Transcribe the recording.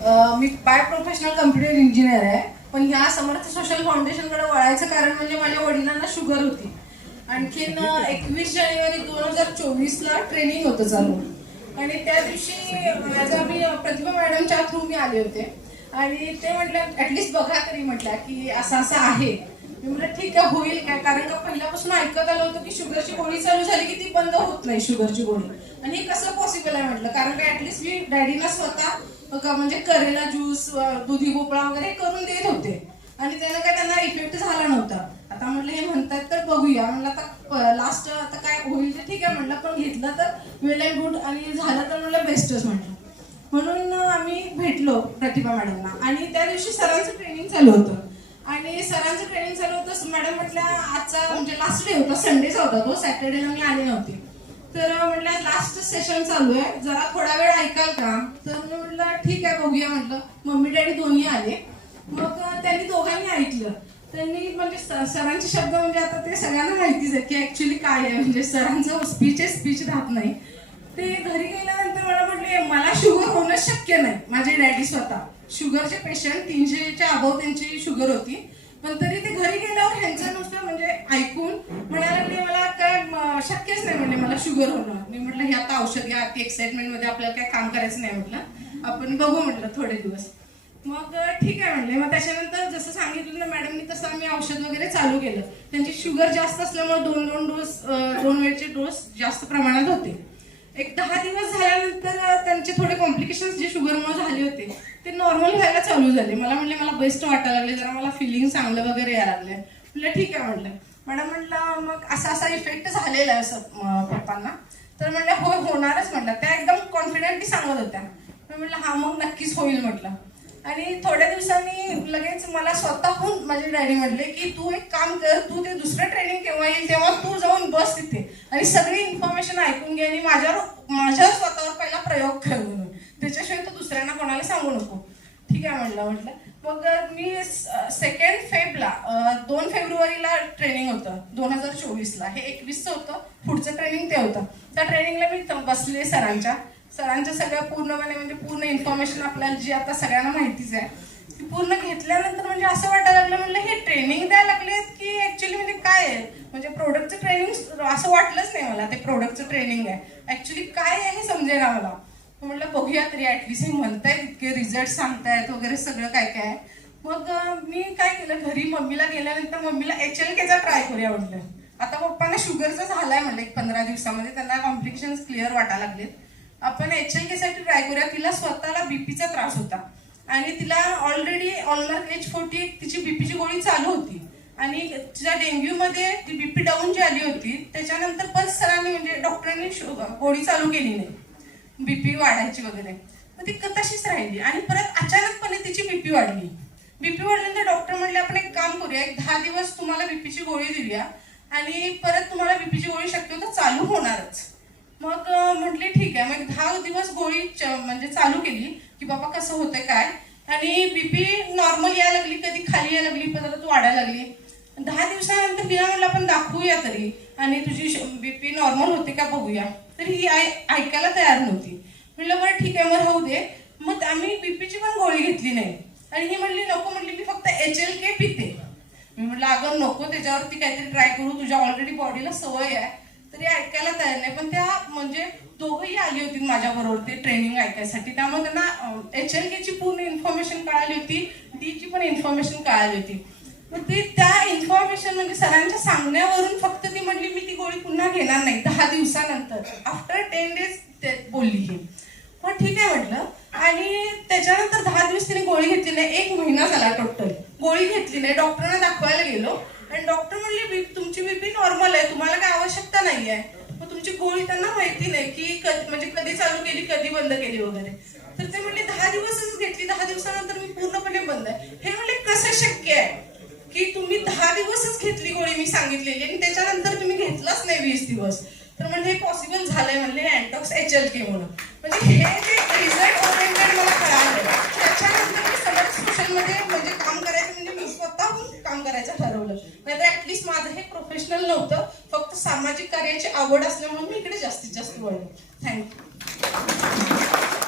Me by professional computer engineer आहे पण ह्या समर्थ सोशल फाउंडेशनकडे वळायचं कारण म्हणजे माझ्या वडिलांना शुगर होती. आणखीन एकवीस जानेवारी दोन हजार चोवीसला ट्रेनिंग होतं चालू आणि त्या दिवशी माझा मी प्रतिभा मॅडमच्या थ्रू मी आले होते. आणि ते म्हटलं ऍटलिस्ट बघा तरी म्हटलं की असं असं आहे. मी म्हटलं ठीक आहे होईल काय? कारण का पहिल्यापासून ऐकत आलं होतं की शुगरची गोळी चालू झाली की ती बंद होत नाही शुगरची गोळी. आणि कसं केलाय म्हटलं. कारण का ऍटलिस्ट मी डॅडीना स्वतः म्हणजे करेला ज्यूस दुधी भोपळा वगैरे करून देत होते. आणि त्यानं काय त्यांना इफेक्ट झाला नव्हता. आता म्हटलं हे म्हणतात तर बघूया. म्हणलं आता लास्ट आता काय होईल ते ठीक आहे. म्हटलं पण घेतलं तर वेल अँड गुड आणि झालं तर म्हणलं बेस्टच. म्हटलं. म्हणून आम्ही भेटलो प्रतिभा मॅडमना. आणि त्या दिवशी सरांचं ट्रेनिंग चालू होतं. आणि सरांचं ट्रेनिंग चालू होतं मॅडम म्हटल्या आजचा म्हणजे लास्ट डे होता संडेचा होता तो. सॅटर्डेला मी आले नव्हते. तर म्हटलं लास्ट सेशन चालू आहे. जरा थोडा वेळ ऐकाल का? तर मी म्हटलं ठीक आहे बघूया म्हटलं. मम्मी डॅडी दोन्ही आले. मग त्यांनी दोघांनी ऐकलं. त्यांनी म्हणजे सरांचे शब्द म्हणजे आता ते सगळ्यांना माहितीच आहे की ऍक्च्युली काय आहे. म्हणजे सरांचं स्पीच आहे स्पीच राहत नाही. ते घरी गेल्यानंतर मला म्हटले मला शुगर होणं शक्य नाही. माझे डॅडी स्वतः. शुगरचे पेशंट तीनशेच्या अभाव त्यांची शुगर होती. पण तरी ते घरी गेल्यावर ह्यांचं नुसतं म्हणजे ऐकून म्हणायला की मला काय शक्यच नाही म्हणजे मला शुगर होणं मी म्हटलं हे आता औषध घ्या ती एक्साइटमेंटमध्ये आपल्याला काय काम करायचं नाही म्हटलं. आपण बघू म्हटलं थोडे दिवस. मग ठीक आहे म्हणले मग त्याच्यानंतर जसं सांगितलं ना मॅडमनी तसं आम्ही औषध वगैरे चालू केलं. त्यांची शुगर जास्त असल्यामुळे दोन दोन डोस दोन वेळचे डोस जास्त प्रमाणात होते. एक दहा दिवस झाल्यानंतर थोडे कॉम्प्लिकेशन्स जे शुगरमुळे झाले होते ते नॉर्मल व्हायला चालू झाले. मला म्हणले मला बेस्ट वाटायला लागले जरा मला फिलिंग चांगलं वगैरे यायला लागले. म्हटलं ठीक आहे म्हटलं मॅडम म्हटलं मग असा असा इफेक्ट झालेला आहे असं पप्पांना. तर म्हणलं हो होणारच म्हटलं. त्या एकदम कॉन्फिडेंटली सांगत होत्या. म्हटलं हा मग नक्कीच होईल म्हटलं. आणि थोड्या दिवसांनी लगेच मला स्वतःहून माझे डॅडी म्हटले की तू एक काम कर तू ते दुसरं ट्रेनिंग केव्हा येईल तेव्हा तू जाऊन बस तिथे. आणि सगळी इन्फॉर्मेशन ऐकून घे आणि माझ्यावर माझ्यावर स्वतःवर पहिला प्रयोग कर म्हणून. त्याच्याशिवाय तू दुसऱ्यांना कोणाला सांगू नको. ठीक आहे म्हटलं म्हटलं. मग मी सेकंड फेबला दोन फेब्रुवारीला ट्रेनिंग होतं दोन हजार चोवीसला. हे एकवीसचं होतं पुढचं ट्रेनिंग ते होतं. त्या ट्रेनिंगला मी बसले सरांच्या. सरांच्या सगळ्या पूर्णपणे म्हणजे पूर्ण इन्फॉर्मेशन आपल्याला जी आता सगळ्यांना माहितीच आहे ती पूर्ण घेतल्यानंतर म्हणजे असं वाटायला लागलं म्हणलं हे ट्रेनिंग द्यायला लागलेत की ऍक्च्युली म्हणजे काय आहे? म्हणजे प्रोडक्टचं ट्रेनिंग असं वाटलंच नाही मला ते प्रोडक्टचं ट्रेनिंग आहे. ऍक्च्युली काय आहे हे समजेना मला. म्हटलं बघूया तरी ऍटलिस्ट हे म्हणतायत इतके रिझल्ट सांगतायत वगैरे सगळं काय काय. आहे. मग मी काय केलं घरी मम्मीला गेल्यानंतर मम्मीला एच एल केचा ट्राय करूया म्हटलं. आता पप्पांना शुगरचा झालाय म्हणलं एक पंधरा दिवसामध्ये. त्यांना कॉम्प्लिकेशन क्लिअर वाटायला लागलेत. आपण एच एलसाठी ट्राय करूया. तिला स्वतःला बीपीचा त्रास होता. आणि तिला ऑलरेडी ऑनलाईन एच फोर्टी तिची बीपीची गोळी चालू होती. आणि तिच्या डेंग्यूमध्ये ती बीपी डाऊन जी आली होती त्याच्यानंतर पण सरांनी म्हणजे डॉक्टरांनी गोळी चालू केली नाही. बीपी वाढायची वगैरे. मग ती तशीच राहिली. आणि परत अचानकपणे तिची बीपी वाढली. बीपी वाढल्यानंतर डॉक्टर म्हणले आपण एक काम करूया. एक दहा दिवस तुम्हाला बीपीची गोळी देऊया आणि परत तुम्हाला बीपीची गोळी शक्यतो चालू होणारच. मग म्हटली म्हटले ठीक आहे. मग दहा दिवस गोळी च- म्हणजे चालू केली की बाबा कसं होतंय काय? आणि बीपी नॉर्मल यायला लागली कधी खाली यायला लागली परत वाढायला लागली. दहा दिवसानंतर तिला म्हटलं आपण दाखवूया तरी. आणि तुझी बीपी नॉर्मल होते का बघूया. तर ही आय- ऐकायला तयार नव्हती. म्हटलं बरं ठीक आहे मग राहू दे. मग आम्ही बीपीची पण गोळी घेतली नाही. आणि ही म्हणली नको म्हटली मी फक्त एच एल के पिते. मी म्हटलं अगं नको त्याच्यावरती काहीतरी ट्राय करू. तुझ्या ऑलरेडी बॉडीला सवय आहे. तरी ऐकायला तयार नाही. पण त्या म्हणजे दोघंही आली होती माझ्या बरोबर ते ट्रेनिंग ऐकायसाठी. त्यामुळे त्यांना एच एल केची पूर्ण इन्फॉर्मेशन कळाली होती. डीची पण इन्फॉर्मेशन कळाली होती. मग ती त्या इन्फॉर्मेशन म्हणजे सरांच्या सांगण्यावरून फक्त ती म्हणली मी ती गोळी पुन्हा घेणार नाही. दहा दिवसानंतर आफ्टर टेन डेज बोलली ही. मग ठीक आहे म्हटलं. आणि त्याच्यानंतर दहा दिवस तिने गोळी घेतली नाही. एक महिना झाला टोटल गोळी घेतली नाही. डॉक्टरांना दाखवायला गेलो. आणि डॉक्टर म्हणले "बी- तुमची बीपी नॉर्मल आहे तुम्हाला काय आवश्यकता नाही आहे मग तुमची गोळी त्यांना माहिती नाही की म्हणजे कधी चालू केली कधी बंद केली वगैरे. तर ते म्हणले दहा दिवसच घेतली. दहा दिवसानंतर मी पूर्णपणे बंद आहे. हे म्हणले कसं शक्य आहे की तुम्ही दहा दिवसच घेतली गोळी मी सांगितलेली आणि त्याच्यानंतर तुम्ही घेतलाच नाही वीस दिवस? तर म्हणजे हे पॉसिबल झालंय म्हणले अँटॉक्स एच एल के म्हणून. म्हणजे हे जे रिझल्ट ओरिएंटेड मला कळालं त्याच्यानंतर मी सगळ्यात सोशलमध्ये म्हणजे काम करायचं म्हणजे मी स्वतःहून काम करायचं ठरवलं. नाहीतर ऍटलिस्ट माझं हे प्रोफेशनल नव्हतं. फक्त सामाजिक कार्याची आवड असल्यामुळे मी इकडे जास्तीत जास्त वळलो. थँक्यू